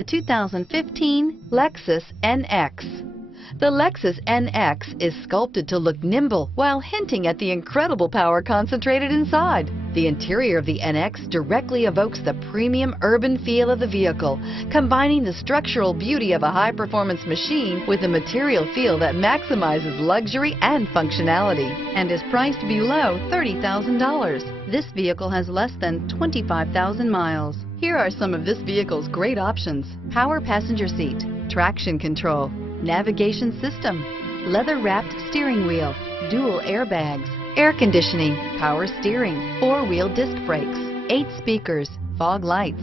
The 2015 Lexus NX. The Lexus NX is sculpted to look nimble while hinting at the incredible power concentrated inside. The interior of the NX directly evokes the premium urban feel of the vehicle, combining the structural beauty of a high-performance machine with a material feel that maximizes luxury and functionality, and is priced below $30,000. This vehicle has less than 25,000 miles. Here are some of this vehicle's great options: power passenger seat, traction control, navigation system, leather-wrapped steering wheel, dual airbags, air conditioning, power steering, four-wheel disc brakes, 8 speakers, fog lights.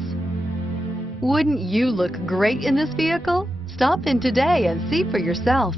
Wouldn't you look great in this vehicle? Stop in today and see for yourself.